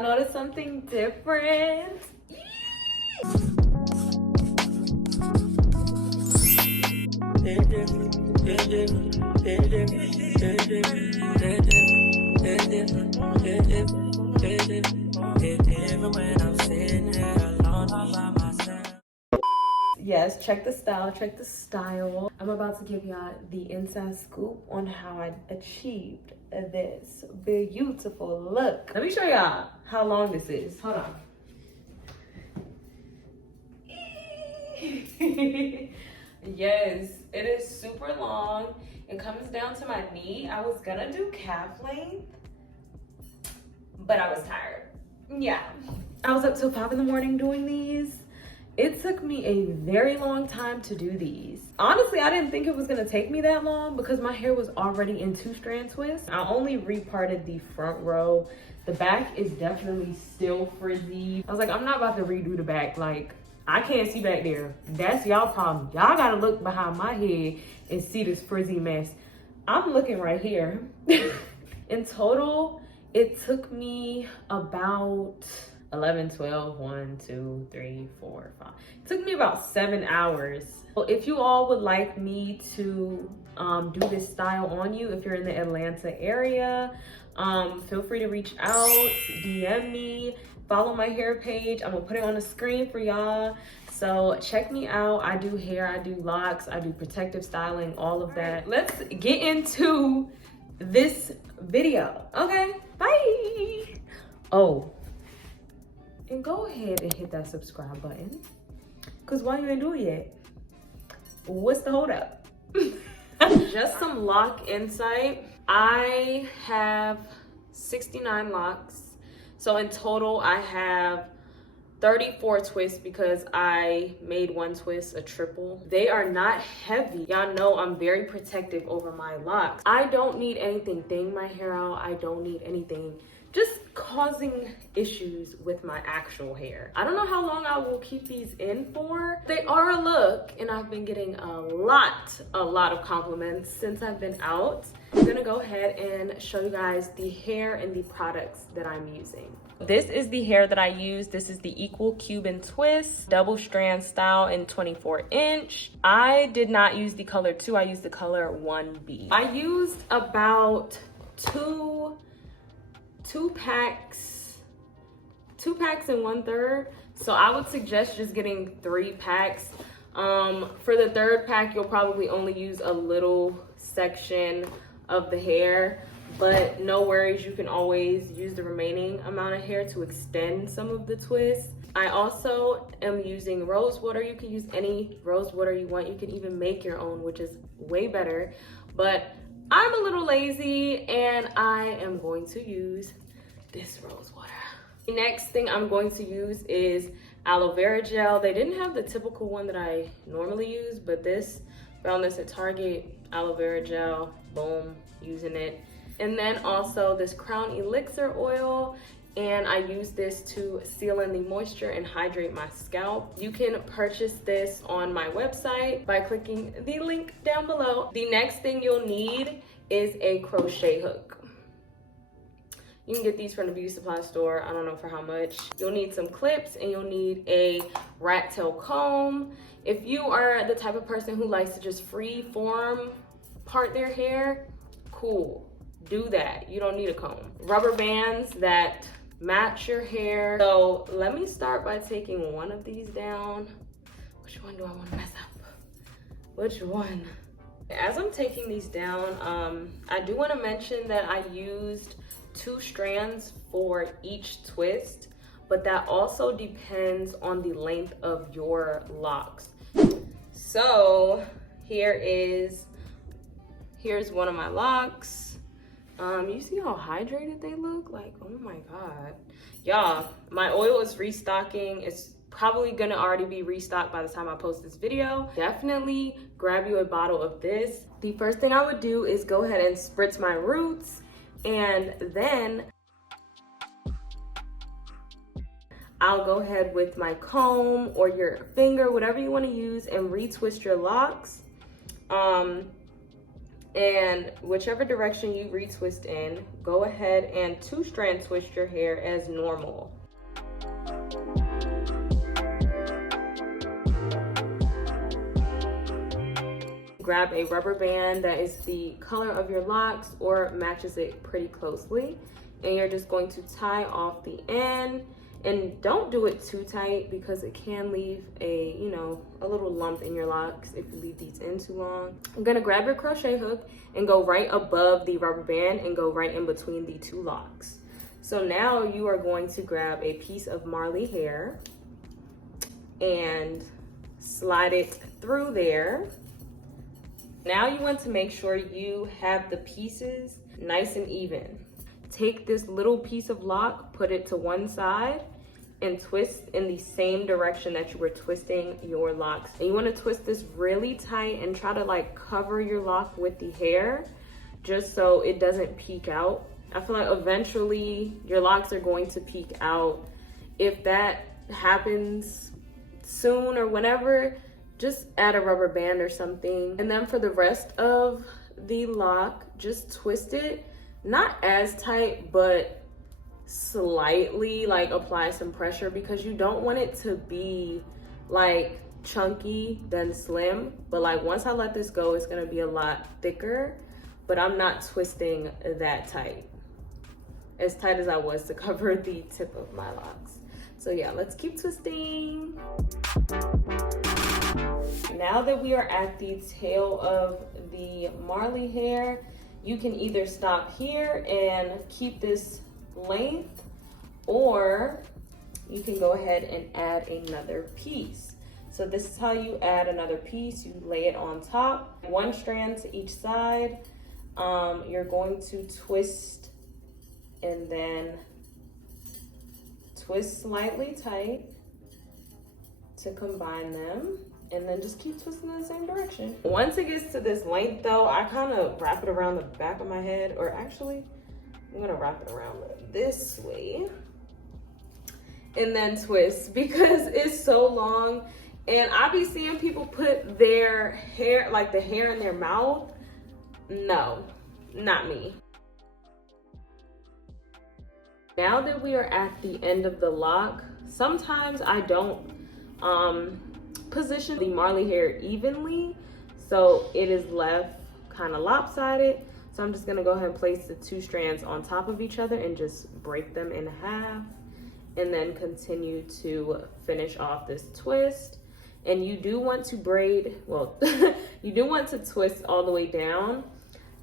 y'all notice something different? Yes, check the style, check the style. I'm about to give y'all the inside scoop on how I achieved this beautiful look. Let me show y'all how long this is. Hold on. Yes, it is super long. It comes down to my knee. I was gonna do calf length, but I was tired. Yeah, I was up till 5 in the morning doing these. It took me a very long time to do these. Honestly, I didn't think it was gonna take me that long because my hair was already in 2-strand twists. I only reparted the front row. The back is definitely still frizzy. I was like, I'm not about to redo the back. Like, I can't see back there. That's y'all problem. Y'all gotta look behind my head and see this frizzy mess. I'm looking right here. In total, it took me about 11, 12, 1, 2, 3, 4, 5. It took me about 7 hours. So if you all would like me to do this style on you, if you're in the Atlanta area, feel free to reach out, DM me, follow my hair page. I'm gonna put it on the screen for y'all. So check me out. I do hair, I do locks, I do protective styling, all of that. Let's get into this video. Okay, bye. Oh, and go ahead and hit that subscribe button. Cause why you ain't do it yet? What's the hold up? Just some lock insight. I have 69 locks. So in total, I have 34 twists because I made one twist a triple. They are not heavy. Y'all know I'm very protective over my locks. I don't need anything thinning my hair out. I don't need anything just causing issues with my actual hair. I don't know how long I will keep these in for. They are a look, and I've been getting a lot of compliments since I've been out. I'm gonna go ahead and show you guys the hair and the products that I'm using. This is the hair that I use. This is the Equal Cuban Twist, double strand style in 24-inch. I did not use the color 2, I used the color 1B. I used about two packs and 1/3. So I would suggest just getting 3 packs. For the 3rd pack, you'll probably only use a little section of the hair, but no worries, you can always use the remaining amount of hair to extend some of the twists. I also am using rose water. You can use any rose water you want. You can even make your own, which is way better, but I'm a little lazy and I am going to use this rose water. The next thing I'm going to use is Vera Gel. They didn't have the typical one that I normally use, but found this at Target, Vera Gel, boom, using it. And then also this Crown Elixir oil, and I use this to seal in the moisture and hydrate my scalp. You can purchase this on my website by clicking the link down below. The next thing you'll need is a crochet hook. You can get these from the beauty supply store. I don't know for how much. You'll need some clips and you'll need a rat tail comb. If you are the type of person who likes to just free form part their hair, cool, do that. You don't need a comb. Rubber bands that match your hair. So let me start by taking one of these down. Which one do I want to mess up? Which one? As I'm taking these down, I do want to mention that I used 2 strands for each twist, but that also depends on the length of your locks. So here's one of my locks. You see how hydrated they look? Like, oh my God. Y'all, my oil is restocking. It's probably gonna already be restocked by the time I post this video. Definitely grab you a bottle of this. The first thing I would do is go ahead and spritz my roots, and then I'll go ahead with my comb or your finger, whatever you want to use, and retwist your locks. And whichever direction you retwist in, go ahead and 2-strand twist your hair as normal. Grab a rubber band that is the color of your locks or matches it pretty closely, and you're just going to tie off the end. And don't do it too tight because it can leave a, you know, a little lump in your locks if you leave these in too long. I'm gonna grab your crochet hook and go right above the rubber band and go right in between the 2 locks. So now you are going to grab a piece of Marley hair and slide it through there. Now you want to make sure you have the pieces nice and even. Take this little piece of lock, put it to one side, and twist in the same direction that you were twisting your locks. And you want to twist this really tight and try to like cover your lock with the hair just so it doesn't peek out. I feel like eventually your locks are going to peek out. If that happens soon or whenever, just add a rubber band or something. And then for the rest of the lock, just twist it, not as tight, but slightly, like apply some pressure, because you don't want it to be like chunky then slim. But like once I let this go, it's gonna be a lot thicker, but I'm not twisting that tight, as tight as I was to cover the tip of my locks. So yeah, let's keep twisting. Now that we are at the tail of the Marley hair, you can either stop here and keep this length, or you can go ahead and add another piece. So this is how you add another piece. You lay it on top, 1 strand to each side. You're going to twist and then twist slightly tight to combine them, and then just keep twisting in the same direction. Once it gets to this length though, I kind of wrap it around the back of my head, or actually I'm gonna wrap it around this way and then twist, because it's so long. And I be seeing people put their hair, like the hair in their mouth. No, not me. Now that we are at the end of the lock, sometimes I don't position the Marley hair evenly, so it is left kind of lopsided. So I'm just gonna go ahead and place the 2 strands on top of each other and just break them in half, and then continue to finish off this twist. And you do want to braid, well, you do want to twist all the way down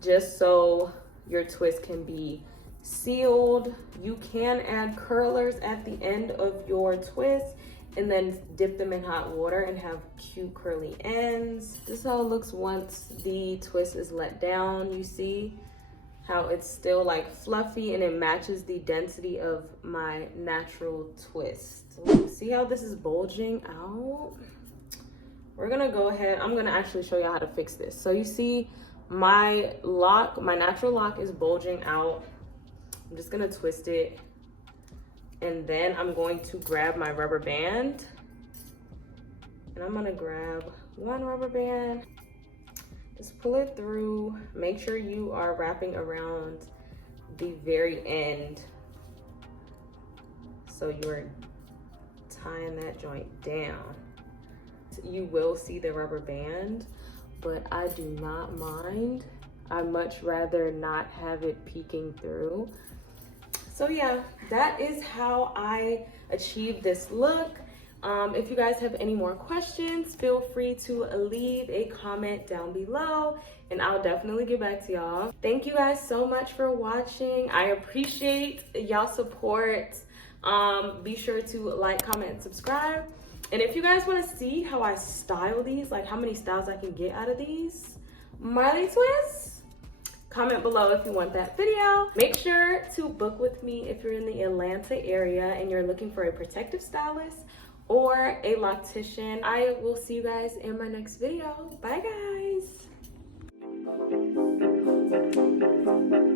just so your twist can be sealed. You can add curlers at the end of your twist and then dip them in hot water and have cute curly ends. This is how it looks once the twist is let down. You see how it's still like fluffy and it matches the density of my natural twist. See how this is bulging out? We're gonna go ahead, I'm gonna actually show you how to fix this. So you see my lock, my natural lock is bulging out. I'm just gonna twist it, and then I'm going to grab my rubber band, and I'm gonna grab 1 rubber band, just pull it through. Make sure you are wrapping around the very end so you're tying that joint down. You will see the rubber band, but I do not mind. I much rather not have it peeking through. So yeah, that is how I achieved this look. If you guys have any more questions, feel free to leave a comment down below and I'll definitely get back to y'all. Thank you guys so much for watching. I appreciate y'all support. Be sure to like, comment, and subscribe. And if you guys want to see how I style these, like how many styles I can get out of these Marley twists, comment below if you want that video. Make sure to book with me if you're in the Atlanta area and you're looking for a protective stylist or a loctician. I will see you guys in my next video. Bye guys.